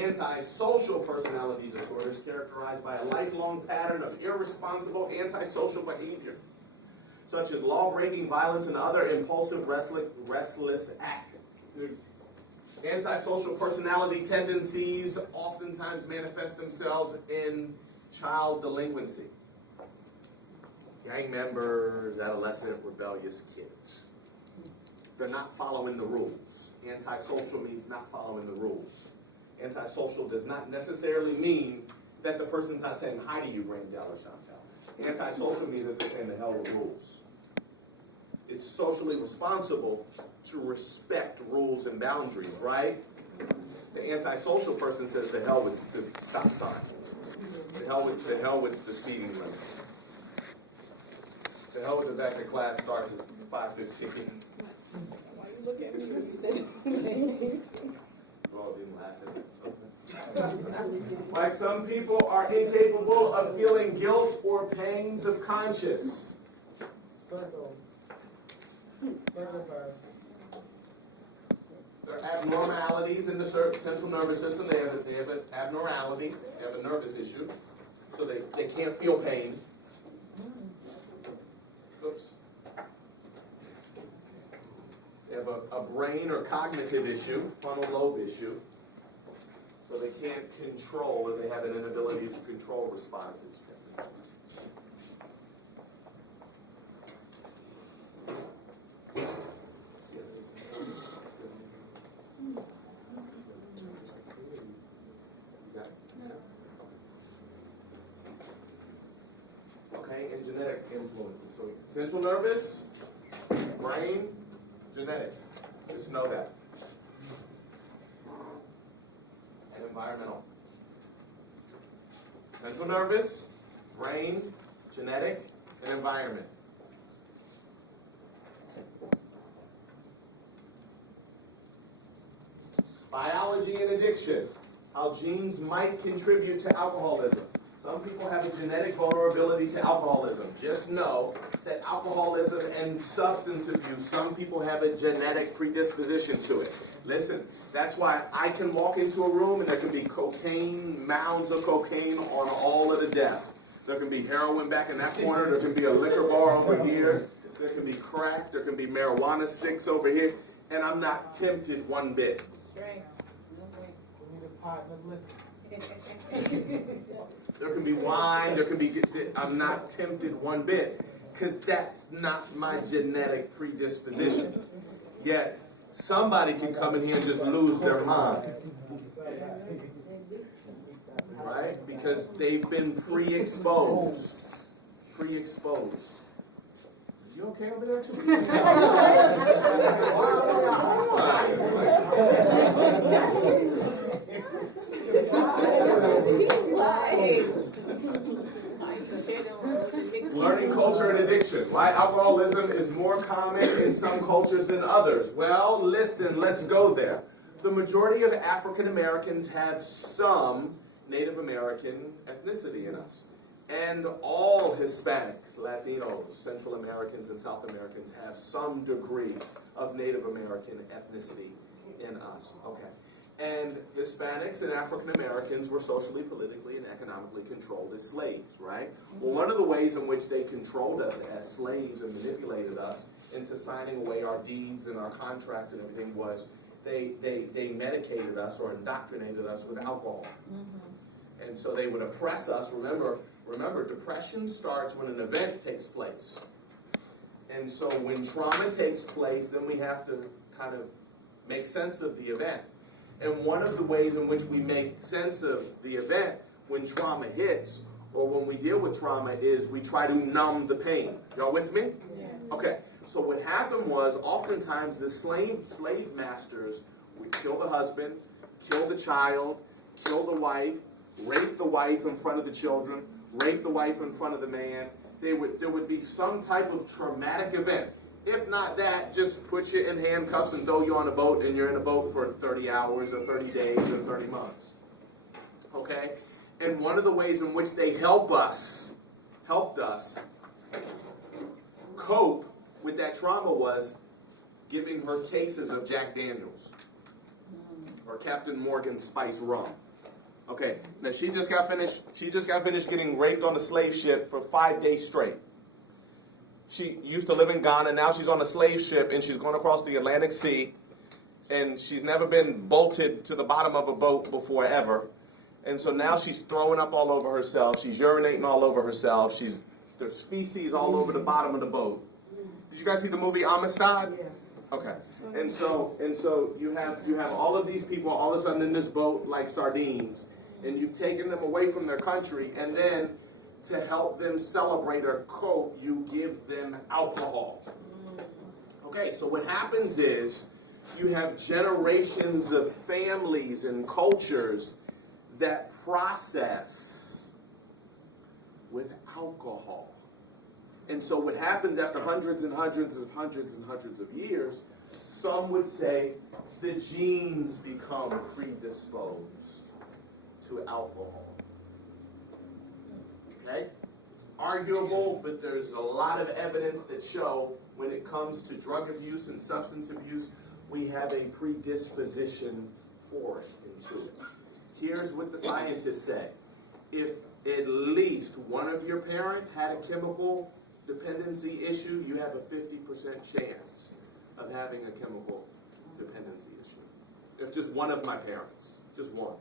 Antisocial personality disorder is characterized by a lifelong pattern of irresponsible antisocial behavior, such as law-breaking, violence, and other impulsive, restless acts. Antisocial personality tendencies oftentimes manifest themselves in child delinquency. Gang members, adolescent, rebellious kids. They're not following the rules. Antisocial means not following the rules. Antisocial does not necessarily mean that the person's not saying hi to you, Randall or Chantel. Antisocial means that they're saying the hell with rules. It's socially responsible to respect rules and boundaries, right? The antisocial person says the hell with the stop sign. The hell with the speeding limit. The hell with the back of class starts at 5:15. Why you look at me when you said it? Well, didn't laugh at it. Like some people are incapable of feeling guilt or pangs of conscience. There are abnormalities in the central nervous system. They have an abnormality. They have a nervous issue. So they can't feel pain. Oops. They have a brain or cognitive issue, frontal lobe issue. So they can't control, or they have an inability to control responses. Okay, and genetic influences. So central nervous, brain, genetic. Just know that. And environmental. Central nervous, brain, genetic, and environment. Biology and addiction. How genes might contribute to alcoholism. Some people have a genetic vulnerability to alcoholism. Just know that alcoholism and substance abuse, some people have a genetic predisposition to it. Listen, that's why I can walk into a room and there can be cocaine, mounds of cocaine on all of the desks. There can be heroin back in that corner. There can be a liquor bar over here. There can be crack. There can be marijuana sticks over here. And I'm not tempted one bit. There can be wine, there can be, I'm not tempted one bit, because that's not my genetic predisposition. Yet, somebody can come in here and just lose their mind. Right? Because they've been pre-exposed. Pre-exposed. You okay over there, too? Learning culture and addiction. Why alcoholism is more common in some cultures than others? Well, listen, let's go there. The majority of African Americans have some Native American ethnicity in us. And all Hispanics, Latinos, Central Americans, and South Americans have some degree of Native American ethnicity in us. Okay. And Hispanics and African Americans were socially, politically, and economically controlled as slaves, right? Well, one of the ways in which they controlled us as slaves and manipulated us into signing away our deeds and our contracts and everything was they medicated us or indoctrinated us with alcohol. Mm-hmm. And so they would oppress us. Remember, depression starts when an event takes place. And so when trauma takes place, then we have to kind of make sense of the event. And one of the ways in which we make sense of the event when trauma hits, or when we deal with trauma, is we try to numb the pain. Y'all with me? Yeah. Okay. So what happened was, oftentimes the slave masters would kill the husband, kill the child, kill the wife, rape the wife in front of the children, rape the wife in front of the man. There would be some type of traumatic event. If not that, just put you in handcuffs and throw you on a boat, and you're in a boat for 30 hours or 30 days or 30 months. Okay? And one of the ways in which they helped us cope with that trauma was giving her cases of Jack Daniels or Captain Morgan Spice rum. Okay, now she just got finished getting raped on a slave ship for 5 days straight. She used to live in Ghana, now she's on a slave ship and she's going across the Atlantic Sea, and she's never been bolted to the bottom of a boat before ever. And so now she's throwing up all over herself, she's urinating all over herself, there's feces all over the bottom of the boat. Did you guys see the movie Amistad? Yes. Okay. And so you have all of these people all of a sudden in this boat like sardines, and you've taken them away from their country, and then to help them celebrate or cope, you give them alcohol. Okay, so what happens is you have generations of families and cultures that process with alcohol. And so what happens after hundreds and hundreds and hundreds and hundreds of years, some would say the genes become predisposed to alcohol. Okay? It's arguable, but there's a lot of evidence that show when it comes to drug abuse and substance abuse, we have a predisposition for it into it. Here's what the scientists say. If at least one of your parents had a chemical dependency issue, you have a 50% chance of having a chemical dependency issue. If just one of my parents, just one.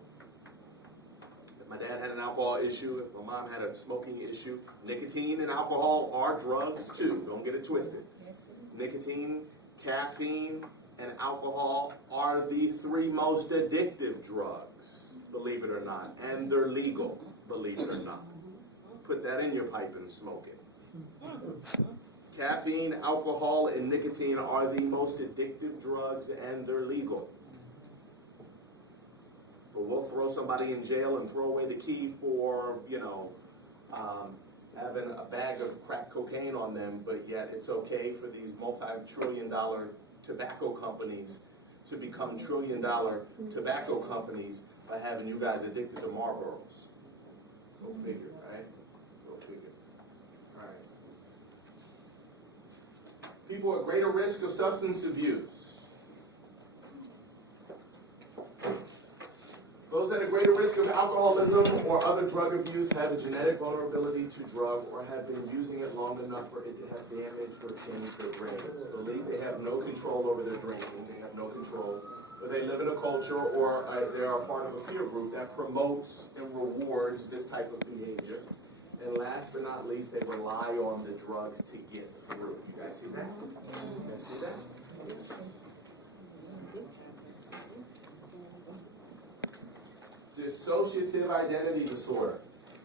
If my dad had an alcohol issue, if my mom had a smoking issue, nicotine and alcohol are drugs too, don't get it twisted. Nicotine, caffeine, and alcohol are the 3 most addictive drugs, believe it or not, and they're legal, believe it or not. Put that in your pipe and smoke it. Caffeine, alcohol, and nicotine are the most addictive drugs, and they're legal. But we'll throw somebody in jail and throw away the key for, having a bag of crack cocaine on them, but yet it's okay for these multi-trillion-dollar tobacco companies to become trillion-dollar tobacco companies by having you guys addicted to Marlboros. Go figure, right? Go figure. All right. People at greater risk of substance abuse. Those at a greater risk of alcoholism or other drug abuse have a genetic vulnerability to drug or have been using it long enough for it to have damaged or changed their brains. Believe they have no control over their drinking, they have no control, but they live in a culture or they are part of a peer group that promotes and rewards this type of behavior. And last but not least, they rely on the drugs to get through. You guys see that? You guys see that? Dissociative identity disorder.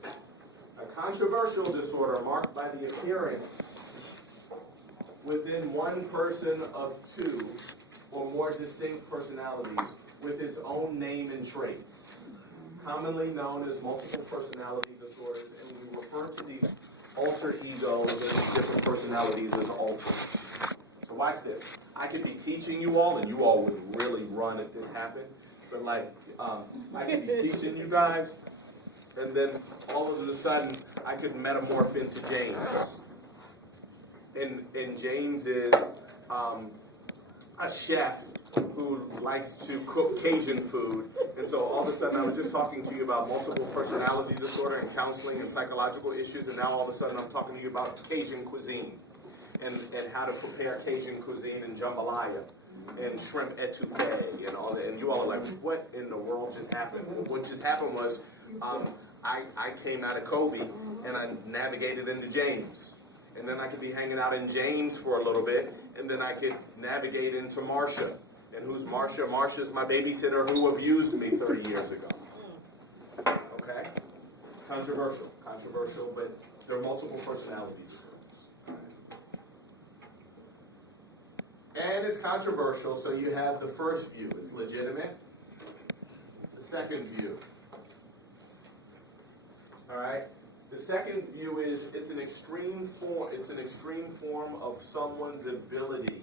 A controversial disorder marked by the appearance within one person of 2 or more distinct personalities with its own name and traits, commonly known as multiple personality disorders, and we refer to these alter egos and these different personalities as alters. So watch this. I could be teaching you all, and you all would really run if this happened, but I could be teaching you guys, and then all of a sudden I could metamorph into James. And James is a chef who likes to cook Cajun food. And so all of a sudden I was just talking to you about multiple personality disorder and counseling and psychological issues, and now all of a sudden I'm talking to you about Cajun cuisine and how to prepare Cajun cuisine in jambalaya and shrimp etouffee and all that. And you all are like, what in the world just happened? What just happened was I came out of Kobe and I navigated into James. And then I could be hanging out in James for a little bit, and then I could navigate into Marcia. And who's Marcia? Marcia's my babysitter who abused me 30 years ago. Okay? Controversial, but there are multiple personality disorders. And it's controversial, so you have the first view, it's legitimate. The second view. All right? The second view is it's an extreme form of someone's ability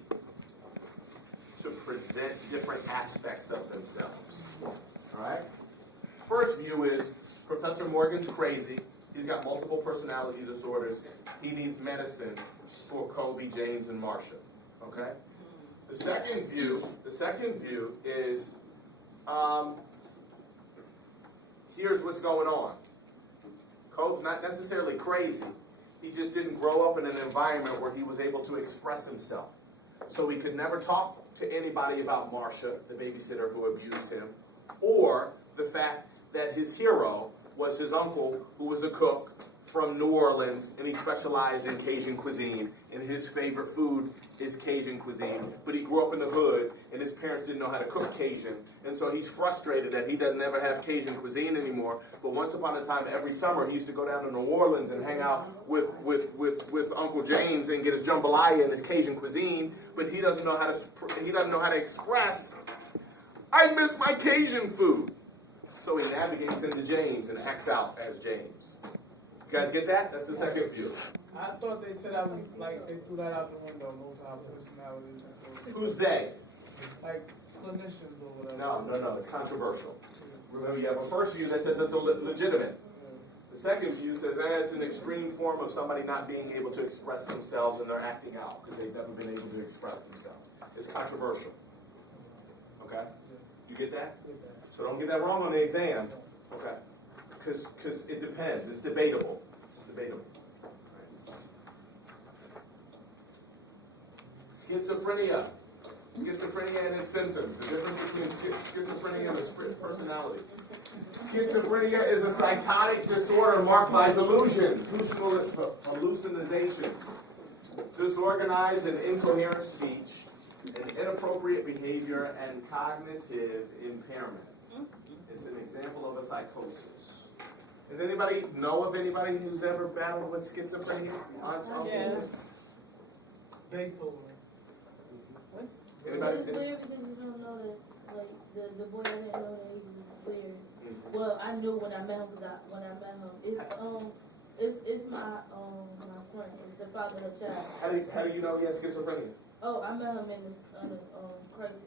to present different aspects of themselves. All right? First view is Professor Morgan's crazy. He's got multiple personality disorders. He needs medicine for Kobe, James, and Marcia. Okay? The second view is here's what's going on. Cope's not necessarily crazy. He just didn't grow up in an environment where he was able to express himself. So he could never talk to anybody about Marcia, the babysitter who abused him, or the fact that his hero was his uncle, who was a cook from New Orleans, and he specialized in Cajun cuisine, and his favorite food is Cajun cuisine. But he grew up in the hood, and his parents didn't know how to cook Cajun, and so he's frustrated that he doesn't ever have Cajun cuisine anymore. But once upon a time, every summer, he used to go down to New Orleans and hang out with Uncle James and get his jambalaya and his Cajun cuisine. But he doesn't know how to express, I miss my Cajun food. So he navigates into James and acts out as James. You guys get that? That's the second view. I thought they said I was like they threw that out the window. Most of our personalities. Who's they? Like clinicians or whatever. No. It's controversial. Remember, you have a first view that says it's legitimate. The second view says it's an extreme form of somebody not being able to express themselves and they're acting out because they've never been able to express themselves. It's controversial. Okay? You get that? So don't get that wrong on the exam. Okay? Because it depends. It's debatable. Schizophrenia. Schizophrenia and its symptoms. The difference between schizophrenia and a split personality. Schizophrenia is a psychotic disorder marked by delusions, hallucinations, disorganized and incoherent speech, and inappropriate behavior and cognitive impairments. It's an example of a psychosis. Does anybody know of anybody who's ever battled with schizophrenia? Yes. They told me. Anybody? It's weird because you don't know that, like, the boy I didn't know that he was weird. Well, I knew when I met him, it's my friend, it's the father of the child. How do you know he has schizophrenia? Oh, I met him in this crisis.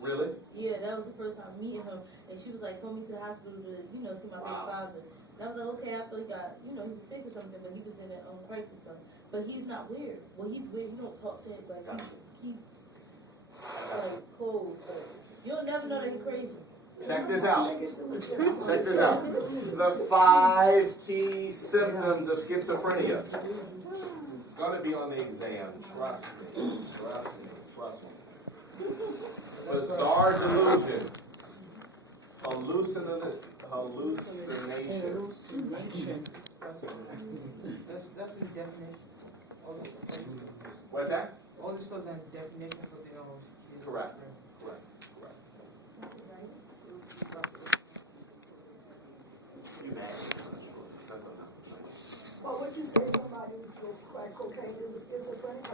Really? Yeah, that was the first time meeting him, and she was like, "Come me to the hospital to, see my big father." And I was like, "Okay," I thought he got, he was sick or something, but he was in a crisis zone. But he's not weird. Well, he's weird. You don't talk to him like he's like cold. But you'll never know that he's crazy. Check this out. The 5 key symptoms of schizophrenia. It's going to be on the exam. Trust me. Bizarre delusion. Hallucination. That's the definition. What's that? All this stuff that definition for the Correct. Well, would you say somebody who smokes crack cocaine is a schizophrenic?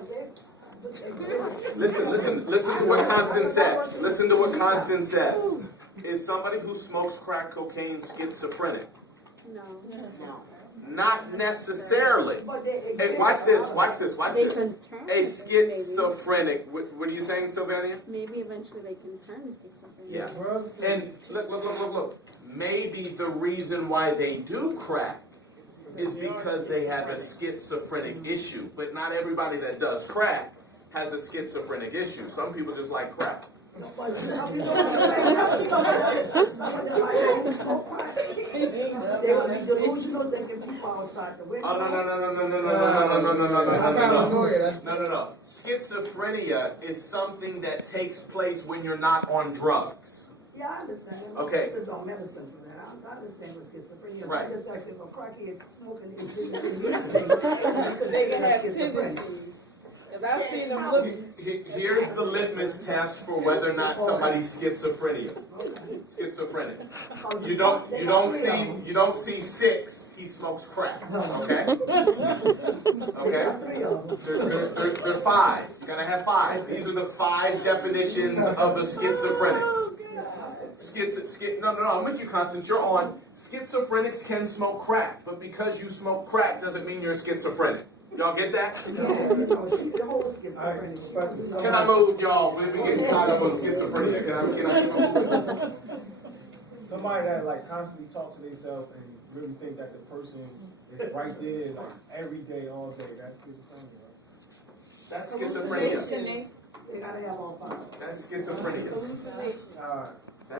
Listen to what Constance said. Listen to what Constance says. Is somebody who smokes crack cocaine schizophrenic? No. Not necessarily. Hey, watch this. A schizophrenic. What are you saying, Sylvania? Maybe eventually they can turn schizophrenic. Yeah. And look. Maybe the reason why they do crack is because they have a schizophrenic issue. But not everybody that does crack has a schizophrenic issue. Some people just like crack. No. Schizophrenia is something that takes place when you're not on drugs. Yeah, I understand. Okay. It's on medicine for that. I understand what schizophrenia is. Right. I just actually for crackhead smoking is They can have tendencies. Because I've seen them look. Here's the litmus test for whether or not somebody's schizophrenic. You don't see 6. He smokes crack. Okay. They're 5. You gotta have 5. These are the 5 definitions of a schizophrenic. No, I'm with you, Constance. You're on. Schizophrenics can smoke crack, but because you smoke crack doesn't mean you're schizophrenic. Y'all get that? Can I move, y'all? We're getting caught up on schizophrenia. Can I keep moving? Somebody that like constantly talks to themselves and really think that the person is right there like every day, all day. That's schizophrenia. That's schizophrenia. They gotta have all 5. That's schizophrenia. Hallucination.